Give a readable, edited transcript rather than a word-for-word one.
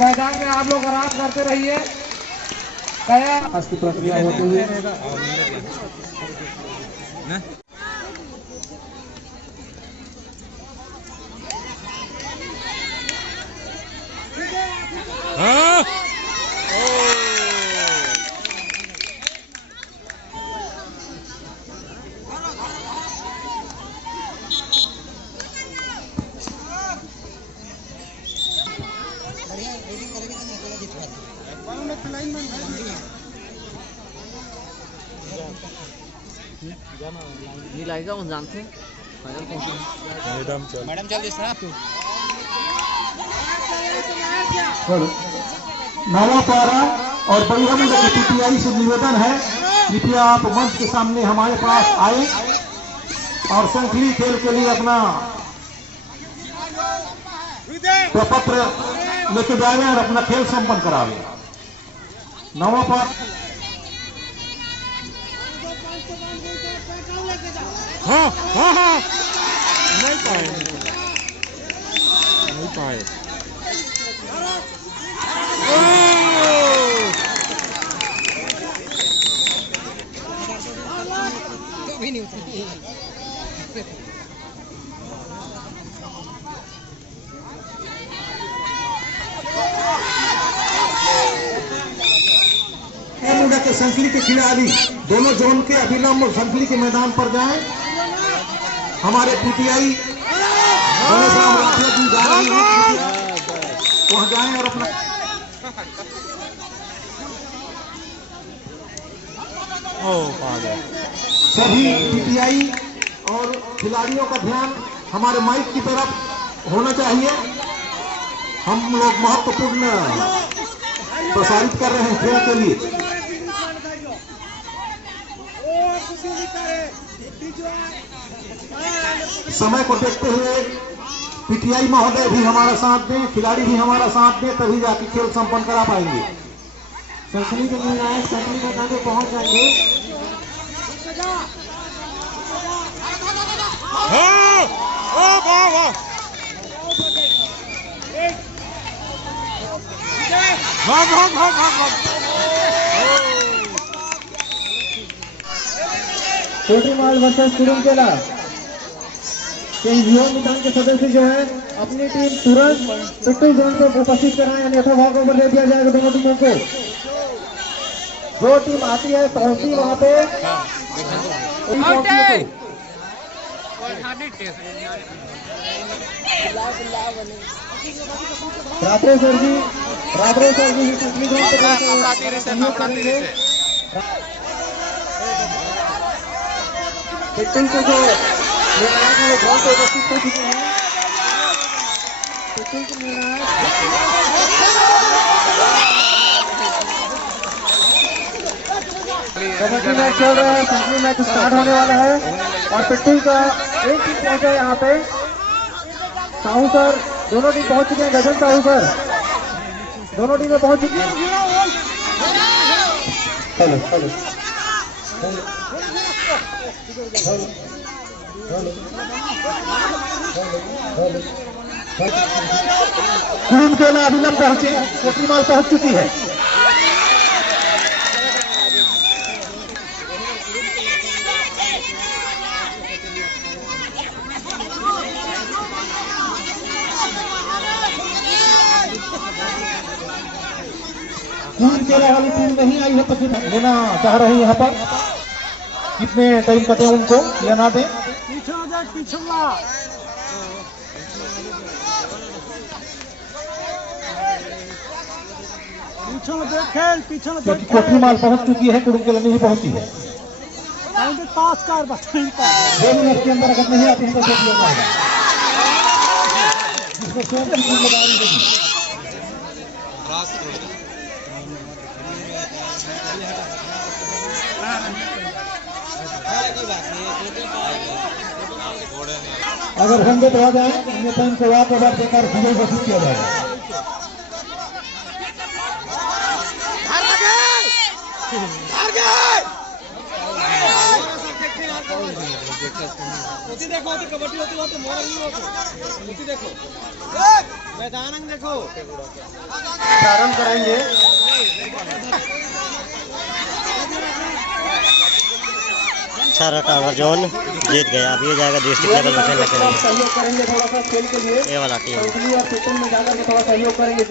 मैदान में आप लोग आराम करते रहिए। गया की प्रक्रिया होती हुई नहीं लगेगा वो जानते हैं मैडम चल इस तरह नवापारा और बलिया के पीटीआई से निवेदन है, कृपया आप मंच के सामने हमारे पास आए और संकली खेल के लिए अपना प्रपत्र लेके जाए और अपना खेल संपन्न करावे। नवापारा नहीं पाए भी नहीं उतरी। के संकली के खिलाड़ी दोनों जोन के अभिलंब संकली के मैदान पर जाएं। हमारे पीटीआई वहां जाएं और अपना सभी पीटीआई और खिलाड़ियों का ध्यान हमारे माइक की तरफ होना चाहिए। हम लोग महत्वपूर्ण प्रसारित कर रहे हैं खेल के लिए। समय को देखते हुए पीटीआई महोदय भी हमारा साथ दें, खिलाड़ी भी हमारा साथ दें, तभी जाके खेल संपन्न करा पाएंगे। संकली के निर्णायक संकली मैदान में पहुंच जाएंगे। कोटीमाल वर्सेस कुरुंकेला के युवा मैदान के सदस्य जो है अपनी टीम तुरंत पिट्टू जोन पर उपस्थित कराएं, अन्यथा भागों पर ले दिया जाएगा दोनों टीमों को। जो टीम आती है पहुंची वहां पे रात्रे सर जी पिट्टू के जो निर्णायक है वो बहुत उपस्थित हो चुके हैं। पिट्टू के निर्णायक कबड्डी मैच चल रहा है, संकली मैच स्टार्ट होने वाला है और पिट्टू का एक टीम पहुंचा है यहाँ पे। साहू सर दोनों टीम पहुंच चुके हैं। गगन साहू सर दोनों टीमें पहुंच चुकी हैं। कुरुंकेला अभिलंब पहुंचे, कोटीमाल पहुंच चुकी है। कुरुंकेला वाली टीम नहीं आई है तो फिर लेना चाह रही है यहाँ पर। कितने टाइम कटे उनको या ना दें। क्योंकि कोटीमाल पहुंच चुकी है, कुरुंकेला नहीं पहुंची है। 2 मिनट के अंदर अगर नहीं आती तो दिया जाएगा। जिसको स्वयं की जिम्मेदारी होगी। अगर होंगे तो आ जाए, अन्यथा इनको वाद बार देकर सुबह घोषित किया जाएगा। देखो कबड्डी होती है तो मोरा नहीं होती देखो। प्रारंभ कराएंगे। सारा टावर जोन जीत गया। अब ये जाएगा डिस्ट्रिक्ट लेवल में खेलने के लिए। सहयोग करेंगे थोड़ा सा खेल के लिए, ये वाला टीम और जाकर के थोड़ा सहयोग करेंगे।